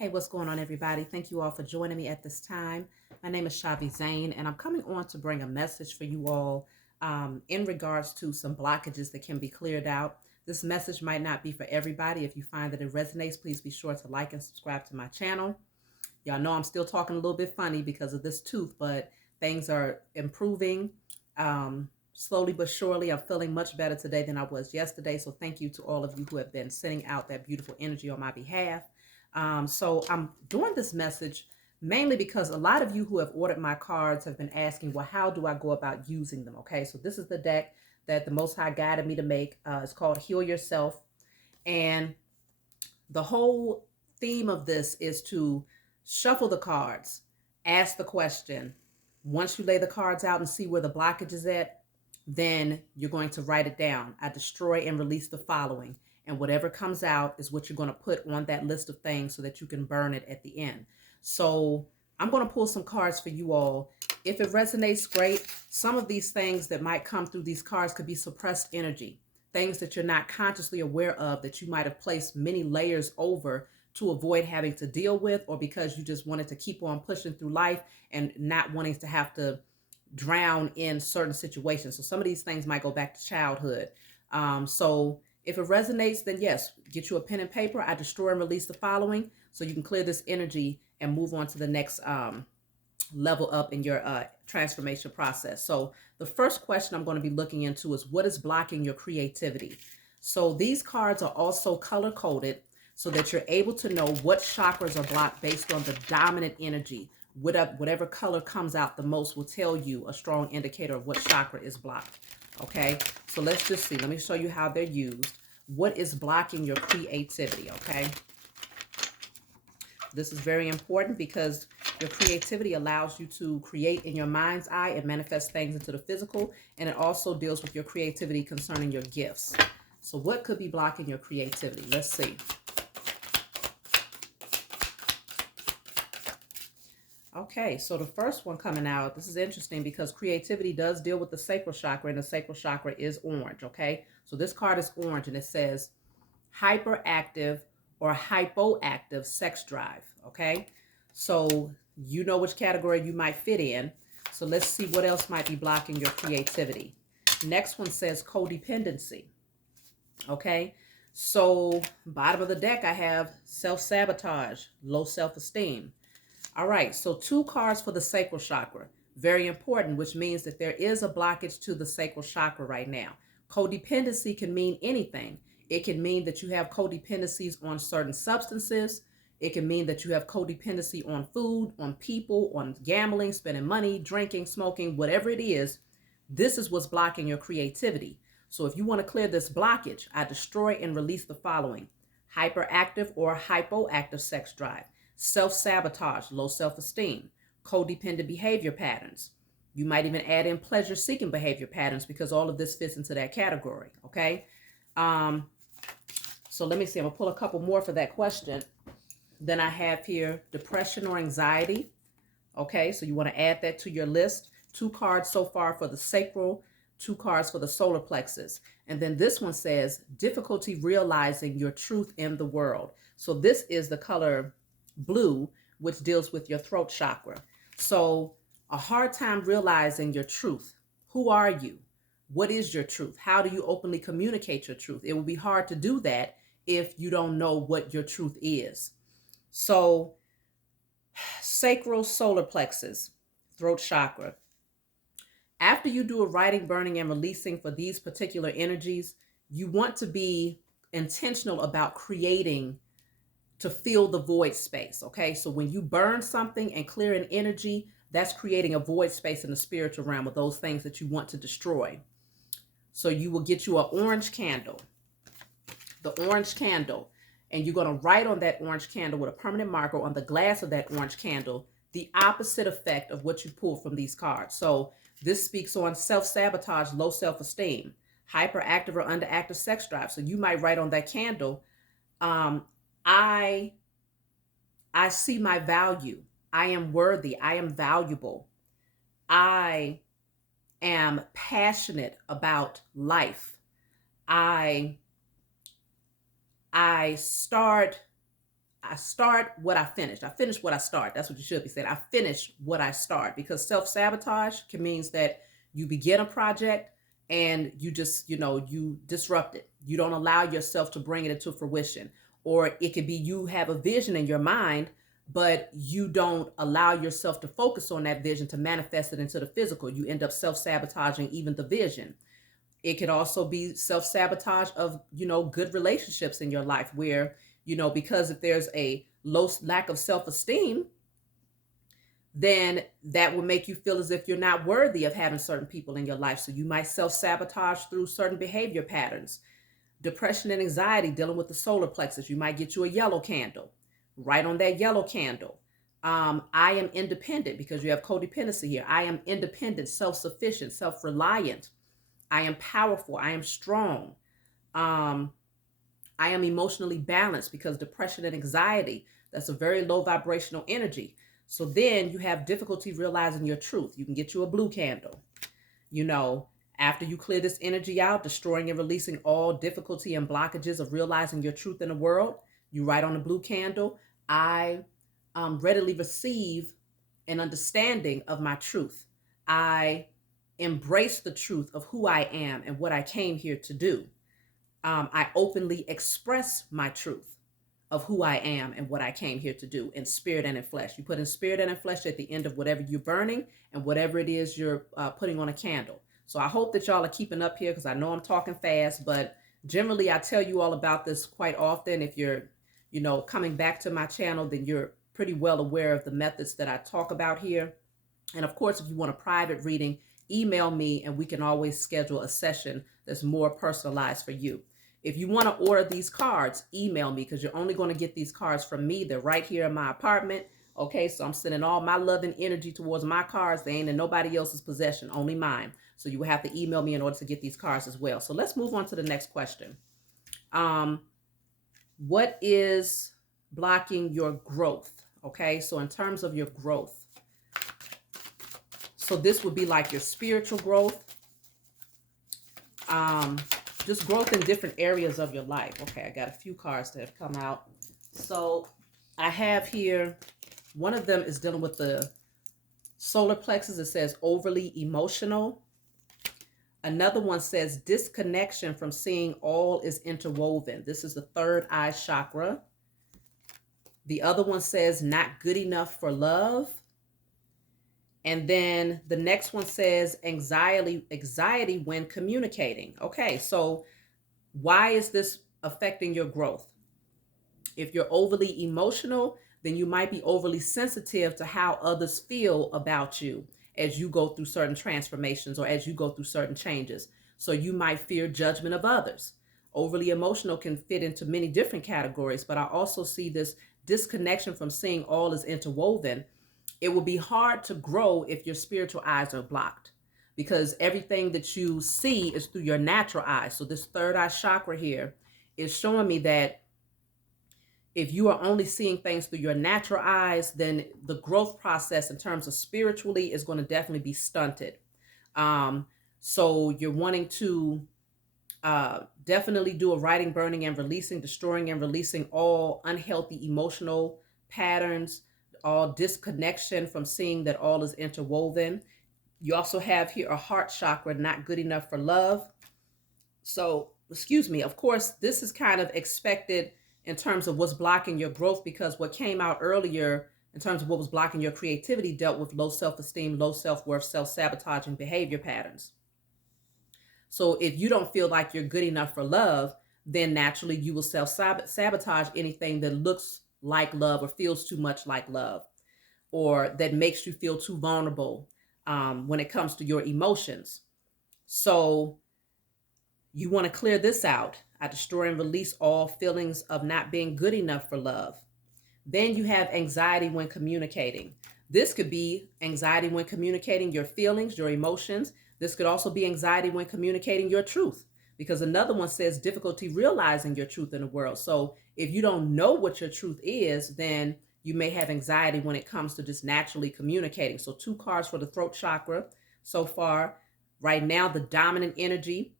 Hey, what's going on, everybody? Thank you all for joining me at this time. My name is Shavi Zane, and I'm coming on to bring a message for you all in regards to some blockages that can be cleared out. This message might not be for everybody. If you find that it resonates, please be sure to like and subscribe to my channel. Y'all know I'm still talking a little bit funny because of this tooth, but things are improving slowly but surely. I'm feeling much better today than I was yesterday. So thank you to all of you who have been sending out that beautiful energy on my behalf. So I'm doing this message mainly because a lot of you who have ordered my cards have been asking, well, how do I go about using them? Okay, so this is the deck that the Most High guided me to make. It's called Heal Yourself. And the whole theme of this is to shuffle the cards, ask the question. Once you lay the cards out and see where the blockage is at, then you're going to write it down. I destroy and release the following. And whatever comes out is what you're going to put on that list of things so that you can burn it at the end. So I'm going to pull some cards for you all. If it resonates, great. Some of these things that might come through these cards could be suppressed energy, things that you're not consciously aware of that you might have placed many layers over to avoid having to deal with, or because you just wanted to keep on pushing through life and not wanting to have to drown in certain situations. So some of these things might go back to childhood. So if it resonates, then yes, get you a pen and paper. I destroy and release the following so you can clear this energy and move on to the next level up in your transformation process. So the first question I'm going to be looking into is what is blocking your creativity? So these cards are also color coded so that you're able to know what chakras are blocked based on the dominant energy. Whatever color comes out the most will tell you a strong indicator of what chakra is blocked. Okay, so let's just see. Let me show you how they're used. What is blocking your creativity? Okay, this is very important because your creativity allows you to create in your mind's eye and manifest things into the physical, and it also deals with your creativity concerning your gifts. So what could be blocking your creativity? Let's see. Okay, so the first one coming out, this is interesting because creativity does deal with the sacral chakra, and the sacral chakra is orange, okay? So this card is orange, and it says hyperactive or hypoactive sex drive, okay? So you know which category you might fit in. So let's see what else might be blocking your creativity. Next one says codependency, okay? So bottom of the deck, I have self-sabotage, low self-esteem. All right, so two cards for the sacral chakra. Very important, which means that there is a blockage to the sacral chakra right now. Codependency can mean anything. It can mean that you have codependencies on certain substances. It can mean that you have codependency on food, on people, on gambling, spending money, drinking, smoking, whatever it is. This is what's blocking your creativity. So if you want to clear this blockage, I destroy and release the following: hyperactive or hypoactive sex drive, self-sabotage, low self-esteem, codependent behavior patterns. You might even add in pleasure-seeking behavior patterns because all of this fits into that category, okay? So let me see. I'm going to pull a couple more for that question. Then I have here depression or anxiety. Okay, so you want to add that to your list. Two cards so far for the sacral, two cards for the solar plexus. And then this one says difficulty realizing your truth in the world. So this is the color blue, which deals with your throat chakra. So a hard time realizing your truth. Who are you? What is your truth? How do you openly communicate your truth? It will be hard to do that if you don't know what your truth is. So sacral, solar plexus, throat chakra. After you do a writing, burning, and releasing for these particular energies, you want to be intentional about creating to fill the void space. Okay, so when you burn something and clear an energy, that's creating a void space in the spiritual realm of those things that you want to destroy. So you will get you an orange candle, the orange candle, and you're going to write on that orange candle with a permanent marker on the glass of that orange candle the opposite effect of what you pull from these cards. So this speaks on self-sabotage, low self-esteem, hyperactive or underactive sex drive. So you might write on that candle, I see my value. I am worthy. I am valuable. I am passionate about life. I start I start what I finish. I finish what I start. That's what you should be saying. I finish what I start, because self-sabotage can means that you begin a project and you just, you disrupt it. You don't allow yourself to bring it into fruition. Or it could be you have a vision in your mind, but you don't allow yourself to focus on that vision to manifest it into the physical. You end up self-sabotaging even the vision. It could also be self-sabotage of, good relationships in your life where, because if there's a low lack of self-esteem, then that will make you feel as if you're not worthy of having certain people in your life. So you might self-sabotage through certain behavior patterns. Depression and anxiety, dealing with the solar plexus. You might get you a yellow candle. Write on that yellow candle, I am independent, because you have codependency here. I am independent, self-sufficient, self-reliant. I am powerful. I am strong. Um, I am emotionally balanced, because depression and anxiety, that's a very low vibrational energy. So then you have difficulty realizing your truth. You can get you a blue candle. After you clear this energy out, destroying and releasing all difficulty and blockages of realizing your truth in the world, you write on the blue candle, I readily receive an understanding of my truth. I embrace the truth of who I am and what I came here to do. I openly express my truth of who I am and what I came here to do in spirit and in flesh. You put in spirit and in flesh at the end of whatever you're burning and whatever it is you're putting on a candle. So I hope that y'all are keeping up here, because I know I'm talking fast, but generally I tell you all about this quite often. If you're, coming back to my channel, then you're pretty well aware of the methods that I talk about here. And of course, if you want a private reading, email me and we can always schedule a session that's more personalized for you. If you want to order these cards, email me, because you're only going to get these cards from me. They're right here in my apartment. Okay, so I'm sending all my love and energy towards my cards. They ain't in nobody else's possession, only mine. So you will have to email me in order to get these cards as well. So let's move on to the next question. What is blocking your growth? Okay, so in terms of your growth, so this would be like your spiritual growth, just growth in different areas of your life. Okay, I got a few cards that have come out. So I have here, one of them is dealing with the solar plexus. It says overly emotional. Another one says disconnection from seeing all is interwoven. This is the third eye chakra. The other one says not good enough for love. And then the next one says anxiety when communicating. Okay, so why is this affecting your growth? If you're overly emotional, then you might be overly sensitive to how others feel about you as you go through certain transformations or as you go through certain changes. So you might fear judgment of others. Overly emotional can fit into many different categories, but I also see this disconnection from seeing all is interwoven. It will be hard to grow if your spiritual eyes are blocked, because everything that you see is through your natural eyes. So this third eye chakra here is showing me that if you are only seeing things through your natural eyes, then the growth process in terms of spiritually is going to definitely be stunted. So you're wanting to definitely do a writing, burning, and releasing, destroying and releasing all unhealthy emotional patterns, all disconnection from seeing that all is interwoven. You also have here a heart chakra, not good enough for love. So, excuse me, of course, this is kind of expected in terms of what's blocking your growth, because what came out earlier in terms of what was blocking your creativity dealt with low self-esteem, low self-worth, self-sabotaging behavior patterns. So if you don't feel like you're good enough for love, then naturally you will self-sabotage anything that looks like love or feels too much like love, or that makes you feel too vulnerable when it comes to your emotions. So you want to clear this out. I destroy and release all feelings of not being good enough for love. Then you have anxiety when communicating. This could be anxiety when communicating your feelings, your emotions. This could also be anxiety when communicating your truth, because another one says difficulty realizing your truth in the world. So if you don't know what your truth is, then you may have anxiety when it comes to just naturally communicating. So 2 cards for the throat chakra so far. Right now, the dominant energy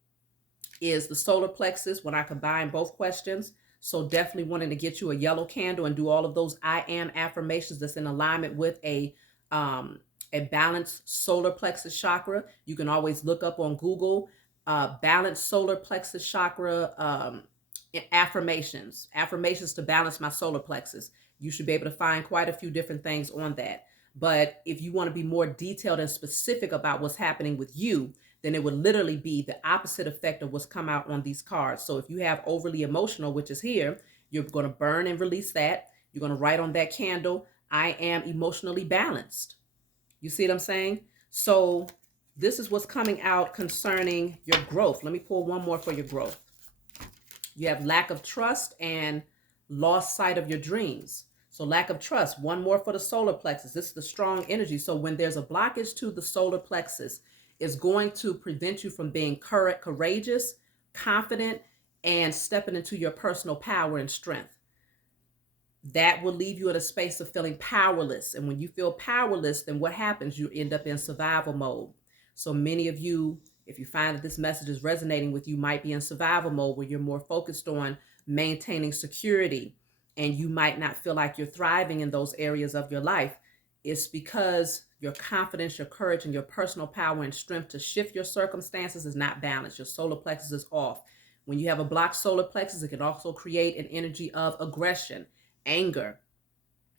is the solar plexus when I combine both questions. So definitely wanting to get you a yellow candle and do all of those I am affirmations that's in alignment with a balanced solar plexus chakra. You can always look up on Google balanced solar plexus chakra affirmations to balance my solar plexus. You should be able to find quite a few different things on that. But if you want to be more detailed and specific about what's happening with you, then it would literally be the opposite effect of what's come out on these cards. So if you have overly emotional, which is here, you're going to burn and release that. You're going to write on that candle, I am emotionally balanced. You see what I'm saying? So this is what's coming out concerning your growth. Let me pull one more for your growth. You have lack of trust and lost sight of your dreams. So lack of trust, one more for the solar plexus. This is the strong energy. So when there's a blockage to the solar plexus, it's going to prevent you from being courageous, confident, and stepping into your personal power and strength. That will leave you in a space of feeling powerless. And when you feel powerless, then what happens? You end up in survival mode. So many of you, if you find that this message is resonating with you, might be in survival mode where you're more focused on maintaining security and you might not feel like you're thriving in those areas of your life. It's because your confidence, your courage, and your personal power and strength to shift your circumstances is not balanced. Your solar plexus is off. When you have a blocked solar plexus, it can also create an energy of aggression, anger.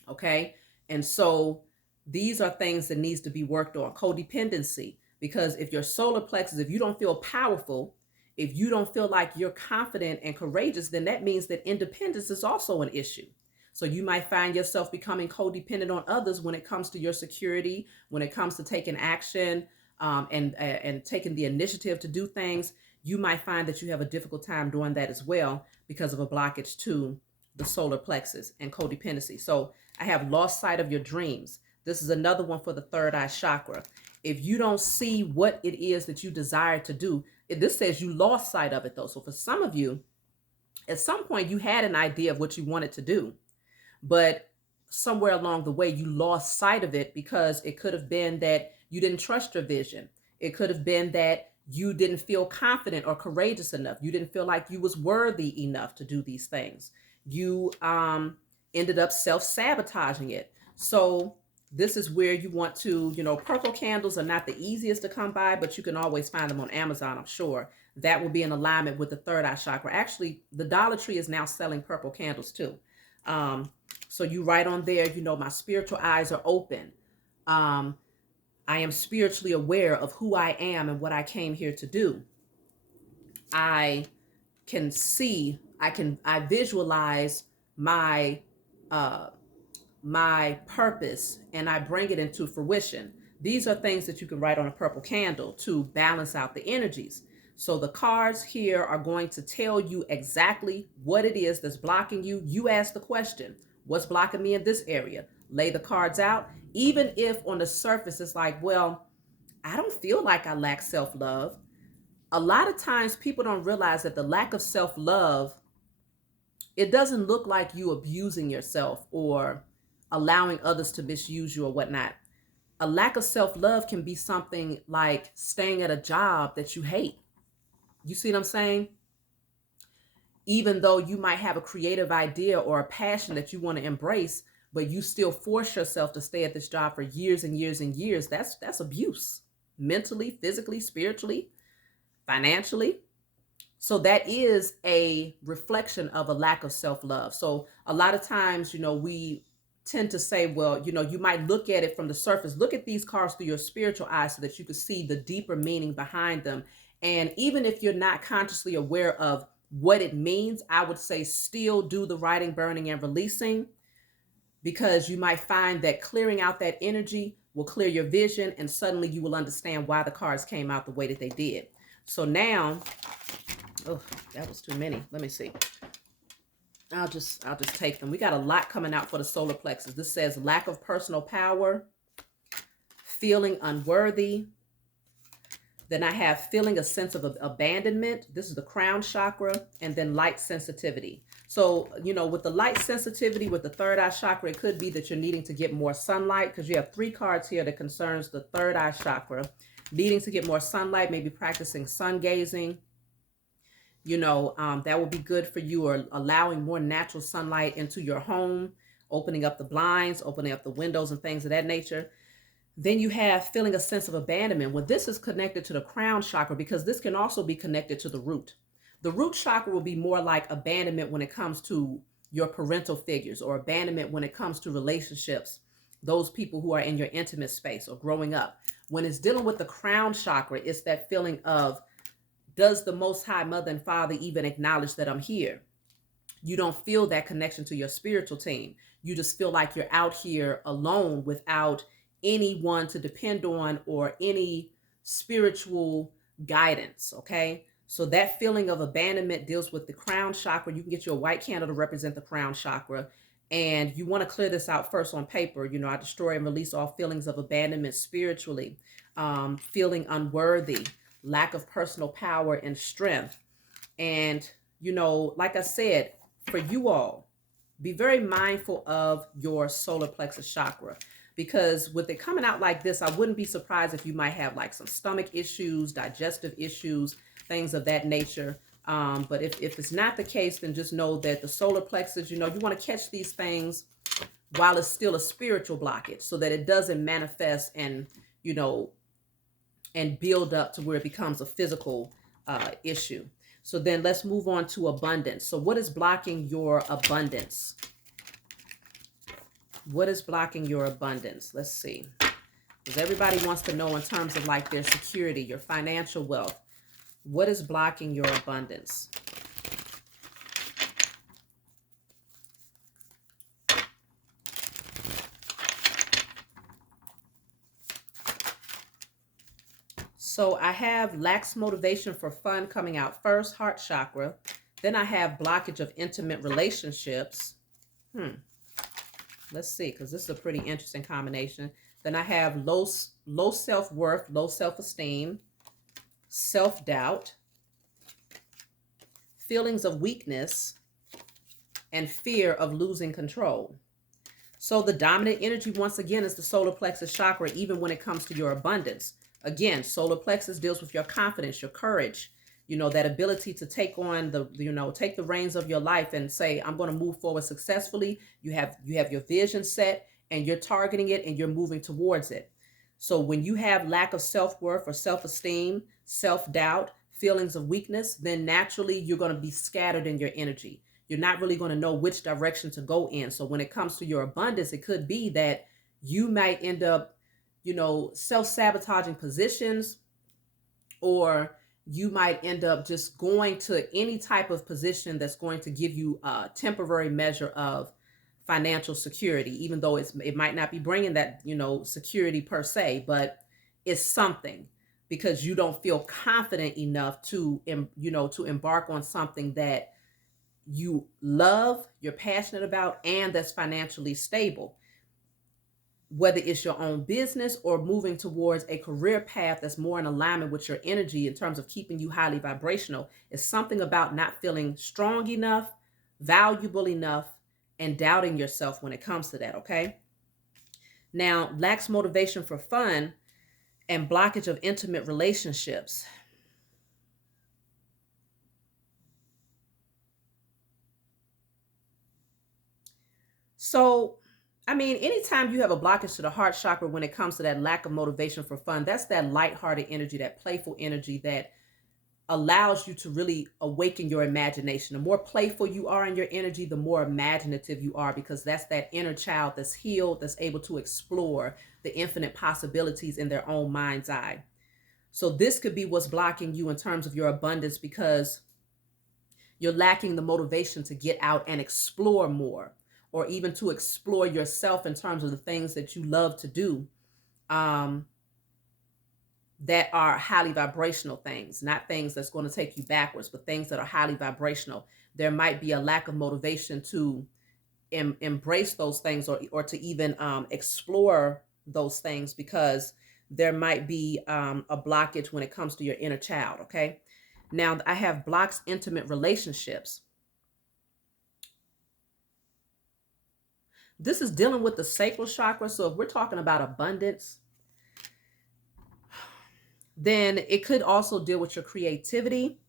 Okay. And so these are things that needs to be worked on. Codependency, because if your solar plexus, if you don't feel powerful, if you don't feel like you're confident and courageous, then that means that independence is also an issue. So you might find yourself becoming codependent on others when it comes to your security, when it comes to taking action and taking the initiative to do things. You might find that you have a difficult time doing that as well because of a blockage to the solar plexus and codependency. So I have lost sight of your dreams. This is another one for the third eye chakra. If you don't see what it is that you desire to do, this says you lost sight of it though. So for some of you, at some point you had an idea of what you wanted to do, but somewhere along the way you lost sight of it because it could have been that you didn't trust your vision. It could have been that you didn't feel confident or courageous enough. You didn't feel like you was worthy enough to do these things. You ended up self-sabotaging it. So this is where you want to, purple candles are not the easiest to come by, but you can always find them on Amazon, I'm sure. That will be in alignment with the third eye chakra. Actually, the Dollar Tree is now selling purple candles too. So you write on there, my spiritual eyes are open. I am spiritually aware of who I am and what I came here to do. I can see, I visualize my purpose and I bring it into fruition. These are things that you can write on a purple candle to balance out the energies. So the cards here are going to tell you exactly what it is that's blocking you. You ask the question, what's blocking me in this area? Lay the cards out. Even if on the surface it's like, well, I don't feel like I lack self-love. A lot of times people don't realize that the lack of self-love, it doesn't look like you abusing yourself or allowing others to misuse you or whatnot. A lack of self-love can be something like staying at a job that you hate. You see what I'm saying? Even though you might have a creative idea or a passion that you want to embrace, but you still force yourself to stay at this job for years and years and years, that's abuse. Mentally, physically, spiritually, financially. So that is a reflection of a lack of self-love. So a lot of times, we tend to say, well, you might look at it from the surface. Look at these cards through your spiritual eyes so that you can see the deeper meaning behind them. And even if you're not consciously aware of what it means, I would say still do the writing, burning, and releasing, because you might find that clearing out that energy will clear your vision, and suddenly you will understand why the cards came out the way that they did. So now, oh, that was too many. Let me see. I'll just take them. We got a lot coming out for the solar plexus. This says lack of personal power, feeling unworthy. Then I have feeling a sense of abandonment. This is the crown chakra. And then light sensitivity. So, with the light sensitivity, with the third eye chakra, it could be that you're needing to get more sunlight, because you have 3 cards here that concerns the third eye chakra. Needing to get more sunlight, maybe practicing sun gazing. That will be good for you, or allowing more natural sunlight into your home, opening up the blinds, opening up the windows and things of that nature. Then you have feeling a sense of abandonment. Well, this is connected to the crown chakra, because this can also be connected to the root. The root chakra will be more like abandonment when it comes to your parental figures, or abandonment when it comes to relationships, those people who are in your intimate space or growing up. When it's dealing with the crown chakra, it's that feeling of, does the Most High Mother and Father even acknowledge that I'm here? You don't feel that connection to your spiritual team. You just feel like you're out here alone without anyone to depend on, or any spiritual guidance. Okay. So that feeling of abandonment deals with the crown chakra. You can get your white candle to represent the crown chakra. And you want to clear this out first on paper. I destroy and release all feelings of abandonment spiritually, feeling unworthy, lack of personal power and strength. And, like I said, for you all, be very mindful of your solar plexus chakra, because with it coming out like this, I wouldn't be surprised if you might have like some stomach issues, digestive issues, things of that nature. But if it's not the case, then just know that the solar plexus, you want to catch these things while it's still a spiritual blockage, so that it doesn't manifest and, and build up to where it becomes a physical issue. So then let's move on to abundance. So what is blocking your abundance? What is blocking your abundance? Let's see. Because everybody wants to know in terms of like their security, your financial wealth. What is blocking your abundance? So I have lacks motivation for fun coming out first, heart chakra. Then I have blockage of intimate relationships. Let's see, because this is a pretty interesting combination. Then I have low self-worth, low self-esteem, self-doubt, feelings of weakness, and fear of losing control. So the dominant energy, once again, is the solar plexus chakra, even when it comes to your abundance. Again, solar plexus deals with your confidence, your courage, that ability to take on take the reins of your life and say, I'm going to move forward successfully. You have your vision set, and you're targeting it, and you're moving towards it. So when you have lack of self-worth or self-esteem, self-doubt, feelings of weakness, then naturally you're going to be scattered in your energy. You're not really going to know which direction to go in. So when it comes to your abundance, it could be that you might end up, self-sabotaging positions, or you might end up just going to any type of position that's going to give you a temporary measure of financial security, even though it might not be bringing that, security per se, but it's something, because you don't feel confident enough to, to embark on something that you love, you're passionate about, and that's financially stable. Whether it's your own business or moving towards a career path that's more in alignment with your energy in terms of keeping you highly vibrational, it's something about not feeling strong enough, valuable enough, and doubting yourself when it comes to that, okay? Now, lacks motivation for fun and blockage of intimate relationships. So, anytime you have a blockage to the heart chakra when it comes to that lack of motivation for fun, that's that lighthearted energy, that playful energy that allows you to really awaken your imagination. The more playful you are in your energy, the more imaginative you are, because that's that inner child that's healed, that's able to explore the infinite possibilities in their own mind's eye. So this could be what's blocking you in terms of your abundance, because you're lacking the motivation to get out and explore more, or even to explore yourself in terms of the things that you love to do, that are highly vibrational things, not things that's going to take you backwards, but things that are highly vibrational. There might be a lack of motivation to embrace those things, or to even explore those things, because there might be a blockage when it comes to your inner child, okay? Now, I have blocks intimate relationships. This is dealing with the sacral chakra. So if we're talking about abundance, then it could also deal with your creativity,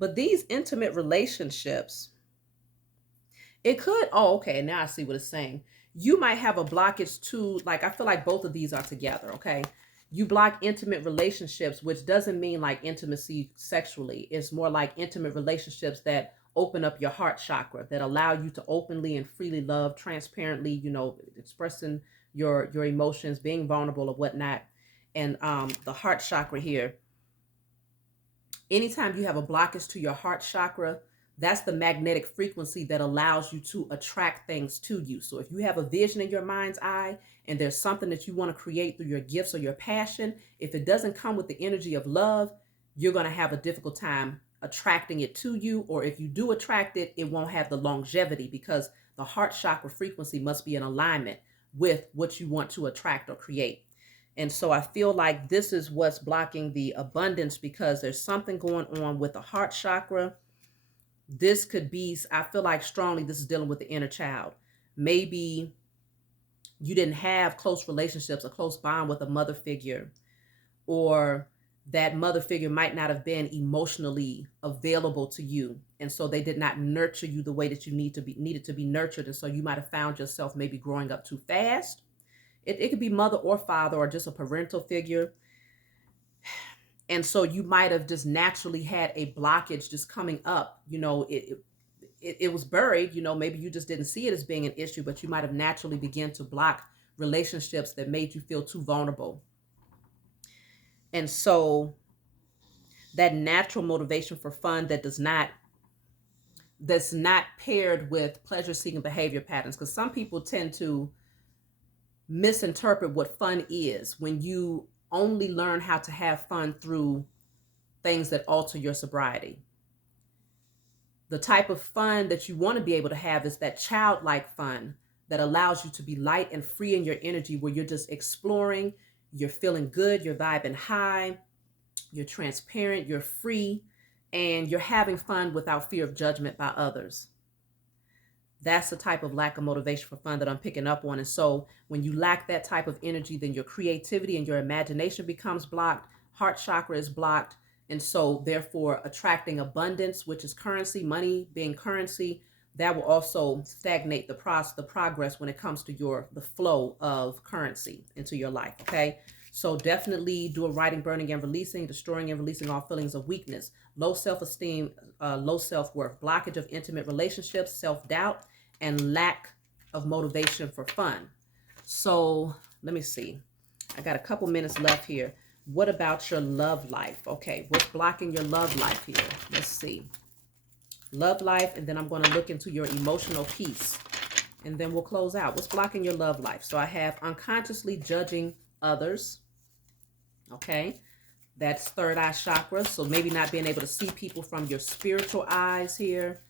But these intimate relationships, it could, oh, okay, now I see what it's saying. You might have a blockage to, like, I feel like both of these are together, okay? You block intimate relationships, which doesn't mean like intimacy sexually. It's more like intimate relationships that open up your heart chakra, that allow you to openly and freely love, transparently, expressing your emotions, being vulnerable or whatnot. And the heart chakra here, anytime you have a blockage to your heart chakra, that's the magnetic frequency that allows you to attract things to you. So if you have a vision in your mind's eye and there's something that you want to create through your gifts or your passion, if it doesn't come with the energy of love, you're going to have a difficult time attracting it to you. Or if you do attract it, it won't have the longevity, because the heart chakra frequency must be in alignment with what you want to attract or create. And so I feel like this is what's blocking the abundance, because there's something going on with the heart chakra. This could be, I feel like strongly, this is dealing with the inner child. Maybe you didn't have close relationships, a close bond with a mother figure, or that mother figure might not have been emotionally available to you. And so they did not nurture you the way that you needed to be nurtured. And so you might have found yourself maybe growing up too fast. It could be mother or father or just a parental figure. And so you might have just naturally had a blockage just coming up. It was buried. Maybe you just didn't see it as being an issue, but you might have naturally begun to block relationships that made you feel too vulnerable. And so that natural motivation for fun that's not paired with pleasure-seeking behavior patterns, because some people tend to misinterpret what fun is when you only learn how to have fun through things that alter your sobriety. The type of fun that you want to be able to have is that childlike fun that allows you to be light and free in your energy, where you're just exploring, you're feeling good, you're vibing high, you're transparent, you're free, and you're having fun without fear of judgment by others. That's the type of lack of motivation for fun that I'm picking up on. And so when you lack that type of energy, then your creativity and your imagination becomes blocked. Heart chakra is blocked. And so therefore attracting abundance, which is currency, money being currency, that will also stagnate the progress when it comes to the flow of currency into your life. Okay. So definitely do a writing, burning, and releasing, destroying and releasing all feelings of weakness, low self-esteem, low self-worth, blockage of intimate relationships, self-doubt, and lack of motivation for fun. So let me see. I got a couple minutes left here. What about your love life? Okay, what's blocking your love life here? Let's see. Love life, and then I'm going to look into your emotional peace, and then we'll close out. What's blocking your love life? So I have unconsciously judging others. Okay, that's third eye chakra. So maybe not being able to see people from your spiritual eyes here.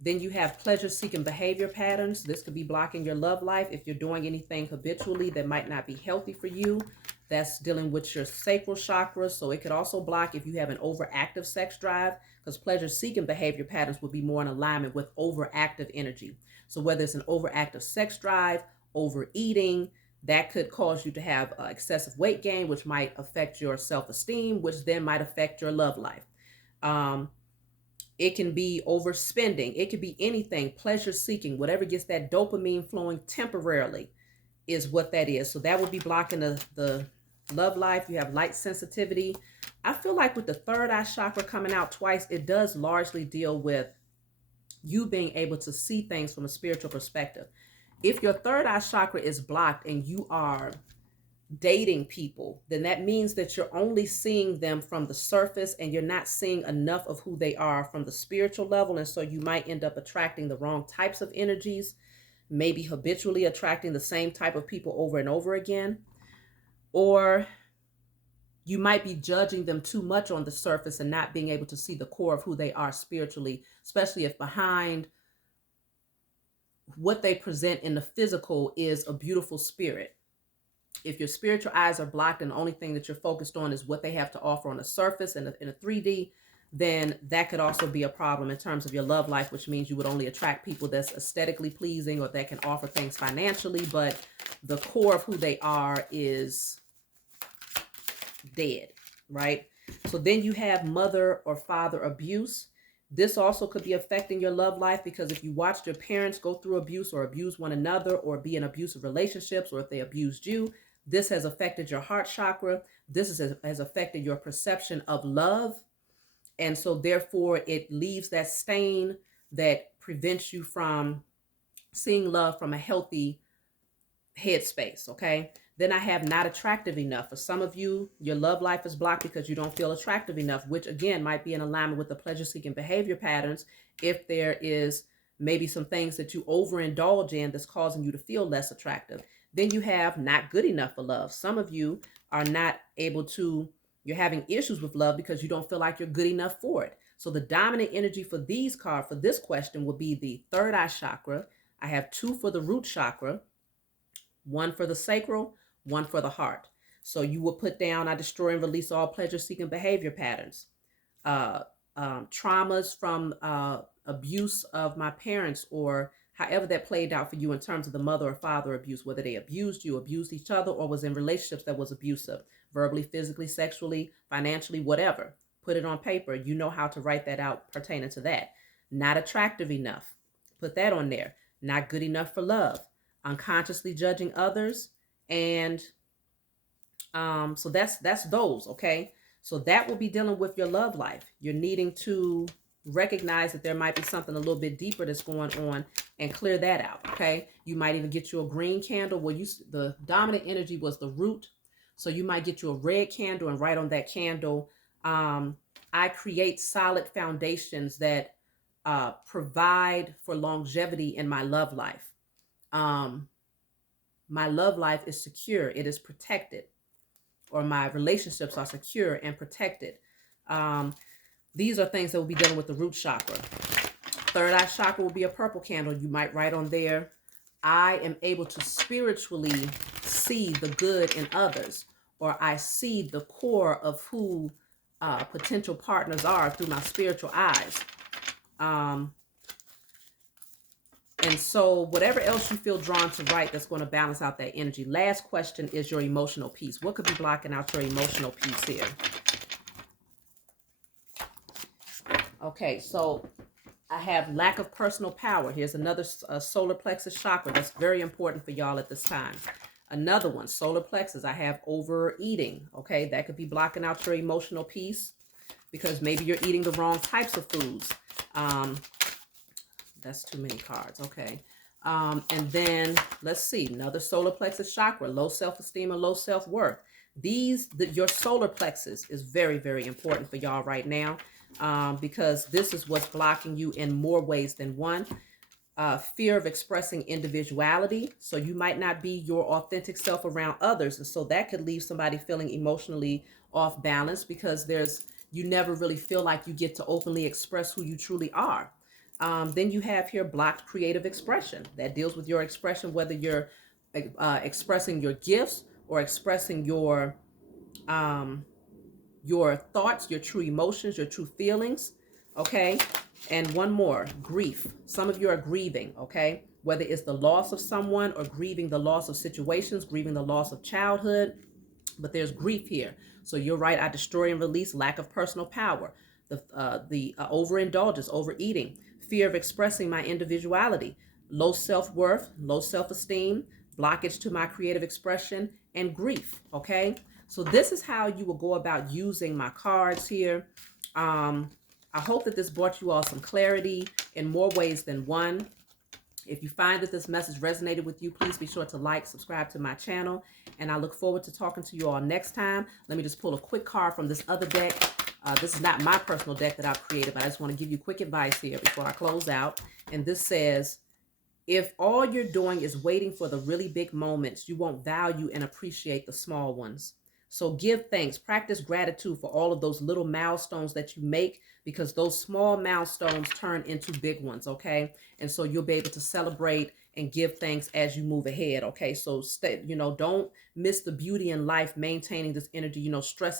Then you have pleasure-seeking behavior patterns. This could be blocking your love life if you're doing anything habitually that might not be healthy for you. That's dealing with your sacral chakra. So it could also block if you have an overactive sex drive, because pleasure-seeking behavior patterns would be more in alignment with overactive energy. So whether it's an overactive sex drive, overeating, that could cause you to have excessive weight gain, which might affect your self-esteem, which then might affect your love life. It can be overspending. It could be anything, pleasure seeking, whatever gets that dopamine flowing temporarily is what that is. So that would be blocking the love life. You have light sensitivity. I feel like with the third eye chakra coming out twice, it does largely deal with you being able to see things from a spiritual perspective. If your third eye chakra is blocked and you are dating people, then that means that you're only seeing them from the surface and you're not seeing enough of who they are from the spiritual level. And so you might end up attracting the wrong types of energies, maybe habitually attracting the same type of people over and over again. Or you might be judging them too much on the surface and not being able to see the core of who they are spiritually, especially if behind what they present in the physical is a beautiful spirit. If your spiritual eyes are blocked and the only thing that you're focused on is what they have to offer on the surface in a 3D, then that could also be a problem in terms of your love life, which means you would only attract people that's aesthetically pleasing or that can offer things financially, but the core of who they are is dead, right? So then you have mother or father abuse. This also could be affecting your love life, because if you watched your parents go through abuse or abuse one another or be in abusive relationships, or if they abused you, this has affected your heart chakra. Has affected your perception of love. And so therefore it leaves that stain that prevents you from seeing love from a healthy headspace. Okay. Then I have not attractive enough. For some of you, your love life is blocked because you don't feel attractive enough, which again might be in alignment with the pleasure seeking behavior patterns. If there is maybe some things that you overindulge in that's causing you to feel less attractive. Then you have not good enough for love. Some of you are not able to, you're having issues with love because you don't feel like you're good enough for it. So the dominant energy for these cards for this question will be the third eye chakra. I have 2 for the root chakra, 1 for the sacral, 1 for the heart. So you will put down, I destroy and release all pleasure-seeking behavior patterns, traumas from abuse of my parents, or however that played out for you in terms of the mother or father abuse, whether they abused you, abused each other, or was in relationships that was abusive, verbally, physically, sexually, financially, whatever. Put it on paper. You know how to write that out pertaining to that. Not attractive enough. Put that on there. Not good enough for love. Unconsciously judging others. And so that's those. Okay. So that will be dealing with your love life. You're needing to recognize that there might be something a little bit deeper that's going on and clear that out. Okay. You might even get you a green candle. Well, the dominant energy was the root. So you might get you a red candle and write on that candle, I create solid foundations that provide for longevity in my love life. My love life is secure. It is protected, or my relationships are secure and protected. These are things that will be dealing with the root chakra. Third eye chakra will be a purple candle. You might write on there, I am able to spiritually see the good in others, or I see the core of who potential partners are through my spiritual eyes. And so whatever else you feel drawn to write, that's going to balance out that energy. Last question is your emotional piece. What could be blocking out your emotional piece here? Okay, so I have lack of personal power. Here's another solar plexus chakra that's very important for y'all at this time. Another one, solar plexus, I have overeating. Okay, that could be blocking out your emotional piece because maybe you're eating the wrong types of foods. That's too many cards. Okay. And then let's see, another solar plexus chakra, low self-esteem or low self-worth. Your solar plexus is very, very important for y'all right now, because this is what's blocking you in more ways than one. Fear of expressing individuality. So you might not be your authentic self around others. And so that could leave somebody feeling emotionally off balance because you never really feel like you get to openly express who you truly are. Then you have here blocked creative expression. That deals with your expression, whether you're expressing your gifts or expressing your thoughts, your true emotions, your true feelings. Okay. And one more, grief. Some of you are grieving. Okay. Whether it's the loss of someone or grieving the loss of situations, grieving the loss of childhood, but there's grief here. So you're right. I destroy and release lack of personal power, the overindulgence, overeating, fear of expressing my individuality, low self-worth, low self-esteem, blockage to my creative expression, and grief. Okay. So this is how you will go about using my cards here. I hope that this brought you all some clarity in more ways than one. If you find that this message resonated with you, please be sure to like, subscribe to my channel, and I look forward to talking to you all next time. Let me just pull a quick card from this other deck. This is not my personal deck that I've created, but I just want to give you quick advice here before I close out. And this says, if all you're doing is waiting for the really big moments, you won't value and appreciate the small ones. So give thanks, practice gratitude for all of those little milestones that you make, because those small milestones turn into big ones, okay? And so you'll be able to celebrate and give thanks as you move ahead, okay? So don't miss the beauty in life, maintaining this energy, stress